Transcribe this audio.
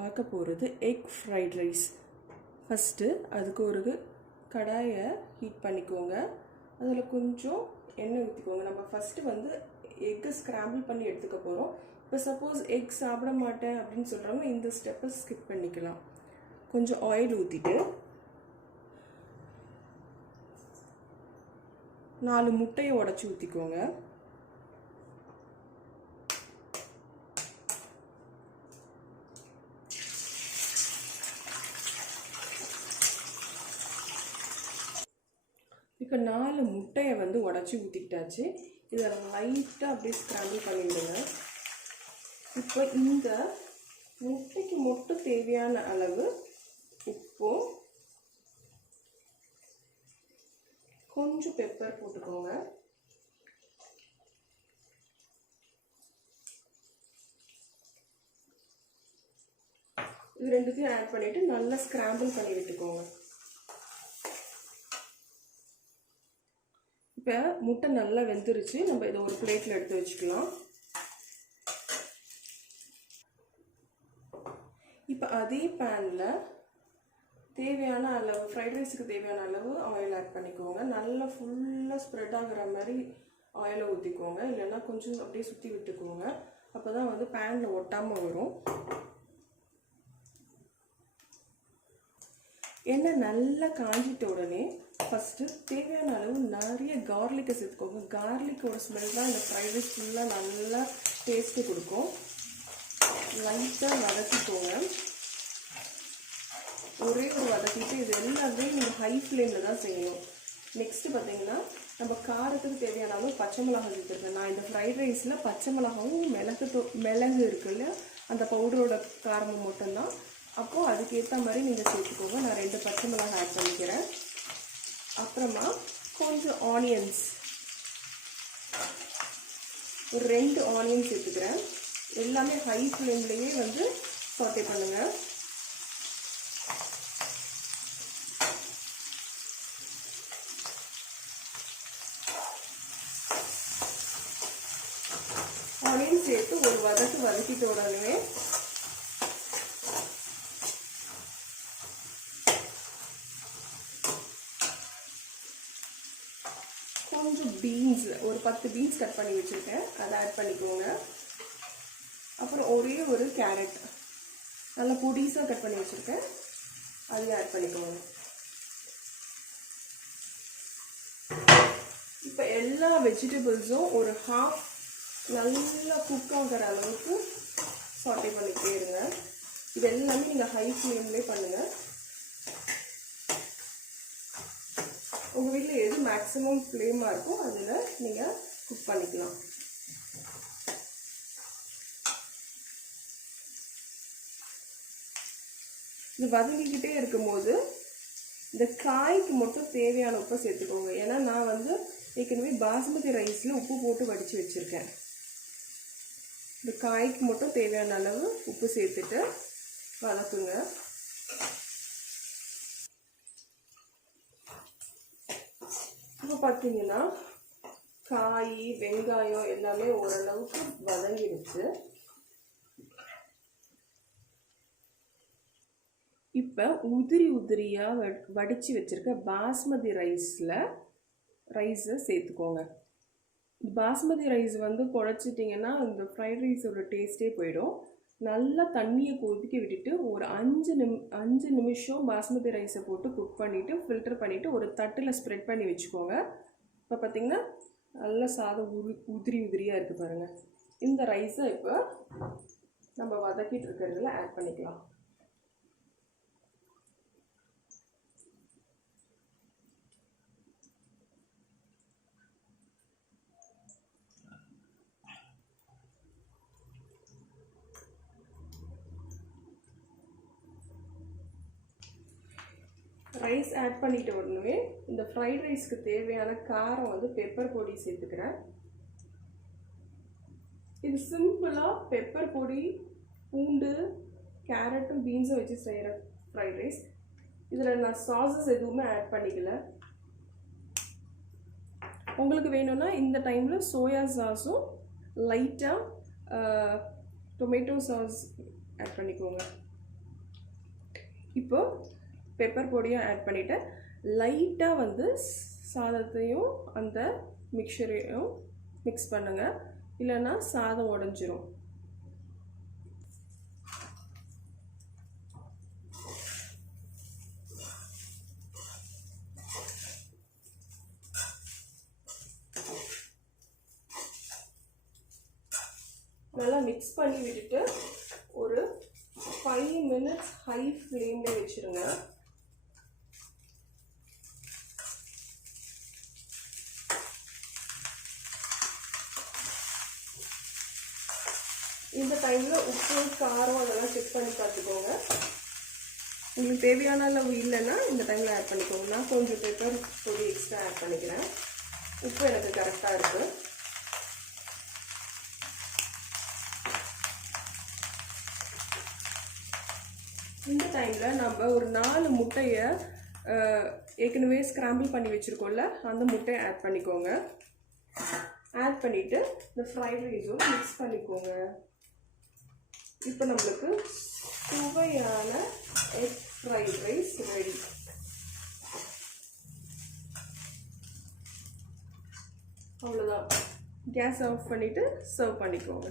பார்க்க போகிறது egg fried rice. First அதுக்கு ஒரு கடாயை ஹீட் பண்ணிக்கோங்க. அதில் கொஞ்சம் எண்ணெய் ஊற்றிக்கோங்க. நம்ம ஃபஸ்ட்டு வந்து எக்கை ஸ்க்ராம்பிள் பண்ணி எடுத்துக்க போகிறோம். இப்போ சப்போஸ் எக் சாப்பிட மாட்டேன் அப்படின்னு சொல்கிறவங்க இந்த ஸ்டெப்பை ஸ்கிப் பண்ணிக்கலாம். கொஞ்சம் ஆயில் ஊற்றிட்டு 4 முட்டையை உடச்சி ஊற்றிக்கோங்க. இப்போ 4 முட்டையை வந்து உடச்சி ஊற்றிக்கிட்டாச்சு. இதை லைட்டாக அப்படியே ஸ்க்ராம்பிள் பண்ணிவிடுங்க. இப்போ இந்த முட்டைக்கு மட்டும் தேவையான அளவு உப்பும் கொஞ்சம் பெப்பர் போட்டுக்கோங்க. இது ரெண்டுத்தையும் ஆட் பண்ணிவிட்டு நல்லா ஸ்க்ராம்பிள் பண்ணி விட்டுக்கோங்க. இப்போ முட்டை நல்லா வெந்துருச்சு. நம்ம இதை ஒரு பிளேட்டில் எடுத்து வச்சுக்கலாம். இப்போ அதே பேனில் தேவையான அளவு ஃப்ரைட் ரைஸுக்கு தேவையான அளவு ஆயில் ஆட் பண்ணிக்கோங்க. நல்லா ஃபுல்லாக ஸ்ப்ரெட் ஆகிற மாதிரி ஆயிலை ஊற்றிக்கோங்க. இல்லைன்னா கொஞ்சம் அப்படியே சுற்றி விட்டுக்கோங்க. அப்போ தான் வந்து பேனில் ஒட்டாமல் வரும். எண்ணெய் நல்லா காஞ்சிட்ட உடனே ஃபஸ்ட்டு தேவையான அளவு நிறைய கார்லிக்கை சேர்த்துக்கோங்க. கார்லிக்கோட ஸ்மெல் தான் இந்த ஃப்ரைட் ரைஸ் ஃபுல்லாக நல்லா டேஸ்ட்டு கொடுக்கும். லைட்டாக வதக்கிக்கோங்க. ஒரே ஒரு வதக்கிட்டு இது எல்லாமே நீங்கள் ஹை ஃப்ளேமில் தான் செய்யணும். நெக்ஸ்ட்டு பார்த்தீங்கன்னா நம்ம காரத்துக்கு தேவையான அளவு பச்சை மிளகாய் சேர்த்துருக்கேன். நான் இந்த ஃப்ரைட் ரைஸில் பச்சை மிளகாவும் மிளகு இருக்குல்ல, அந்த பவுடரோட காரமும் மட்டும்தான். அப்போது அதுக்கேற்ற மாதிரி நீங்கள் சேர்த்துக்கோங்க. நான் 2 பச்சை மிளகாய் ஆட் பண்ணிக்கிறேன். அப்புறமா கொஞ்சம் ஆனியன்ஸ், ஒரு 2 ஆனியன் சேர்த்துக்கிறேன். எல்லாமே ஹை ஃப்ளேம்லேயே வந்து சாட்டே பண்ணுங்கள். ஆனியன் சேர்த்து ஒரு வதக்கிட்ட உடனே கொஞ்சம் பீன்ஸ், ஒரு 10 பீன்ஸ் கட் பண்ணி வச்சுருக்கேன், அதை ஆட் பண்ணிக்கோங்க. அப்புறம் ஒரே ஒரு கேரட் நல்லா பொடிசாக கட் பண்ணி வச்சுருக்கேன், அதையும் ஆட் பண்ணிக்கோங்க. இப்போ எல்லா வெஜிடபிள்ஸும் ஒரு ஹாஃப் நல்லா குக் ஆகிற அளவுக்கு சாட்டே பண்ணிக்கிட்டே இருங்க. இது எல்லாமே நீங்கள் ஹை ஃப்ளேம்லேயே பண்ணுங்கள். உங்கள் வீட்டில் எது மேக்ஸிமம் ஃப்ளேமாக இருக்கோ அதில் நீங்கள் குக் பண்ணிக்கலாம். இது வதங்கிக்கிட்டே இருக்கும்போது இந்த காய்க்கு மட்டும் தேவையான உப்பை சேர்த்துக்கோங்க. ஏன்னா நான் வந்து ஏற்கனவே பாஸ்மதி ரைஸில் உப்பு போட்டு வடித்து வச்சுருக்கேன். இந்த காய்க்கு மட்டும் தேவையான அளவு உப்பு சேர்த்துட்டு வதக்குங்க. இப்போ பார்த்தீங்கன்னா காய், வெங்காயம் எல்லாமே ஓரளவுக்கு வதங்கிடுச்சு. இப்போ உதிரியாக வடித்து வச்சுருக்க பாஸ்மதி ரைஸை சேர்த்துக்கோங்க. பாஸ்மதி ரைஸ் வந்து குழச்சிட்டிங்கன்னா இந்த ஃப்ரைட் ரைஸோட டேஸ்ட்டே போயிடும். நல்லா தண்ணியை கொதிக்க விட்டுட்டு ஒரு 5 நிமிஷம் பாஸ்மதி ரைஸை போட்டு குக் பண்ணிவிட்டு ஃபில்டர் பண்ணிவிட்டு ஒரு தட்டில் ஸ்ப்ரெட் பண்ணி வச்சுக்கோங்க. இப்போ பார்த்திங்கன்னா நல்லா சாதம் உதிரியாக இருக்குது பாருங்கள். இந்த ரைஸை இப்போ நம்ம வதக்கிட்டு இருக்கிறதுல ஆட் பண்ணிக்கலாம். ரைஸ் ஆட் பண்ணிட்ட உடனே இந்த ஃப்ரைட் ரைஸ்க்கு தேவையான காரம் வந்து பெப்பர் பொடி சேர்த்துக்கிறேன். இது சிம்பிளாக பெப்பர் பொடி, பூண்டு, கேரட்டும் பீன்ஸும் வச்சு செய்கிற ஃப்ரைட் ரைஸ். இதில் நான் சாஸஸ் எதுவுமே ஆட் பண்ணிக்கல. உங்களுக்கு வேணும்னா இந்த டைமில் சோயா சாஸும் லைட்டாக டொமேட்டோ சாஸ் ஆட் பண்ணிக்கோங்க. இப்போ பெப்பர் பொடியும் ஆட் பண்ணிவிட்டு லைட்டாக வந்து சாதத்தையும் அந்த மிக்சரையும் மிக்ஸ் பண்ணுங்கள், இல்லைன்னா சாதம் உடஞ்சிரும். நல்லா மிக்ஸ் பண்ணி விட்டுட்டு ஒரு 5 மினிட்ஸ் ஹை ஃப்ளேமில் வச்சுருங்க. இந்த டைமில் உப்பு காரம் அதெல்லாம் செக் பண்ணி பார்த்துக்கோங்க. உங்களுக்கு தேவையான அளவு இல்லைன்னா இந்த டைமில் ஆட் பண்ணிக்கோங்க. நான் கொஞ்சம் பெப்பர் பொடி எக்ஸ்ட்ரா ஆட் பண்ணிக்கிறேன். உப்பு எனக்கு கரெக்டாக இருக்குது. இந்த டைமில் நம்ம ஒரு 4 முட்டையை ஏற்கனவே ஸ்க்ராம்பிள் பண்ணி வச்சுருக்கோம்ல, அந்த முட்டையை ஆட் பண்ணிக்கோங்க. ஆட் பண்ணிவிட்டு இந்த ஃப்ரைட் ரைஸும் மிக்ஸ் பண்ணிக்கோங்க. இப்போ நம்மளுக்கு சுவையான எக் ஃப்ரைட் ரைஸ் ரெடி. அவ்வளோதான். கேஸ் ஆஃப் பண்ணிவிட்டு சர்வ் பண்ணிக்கோங்க.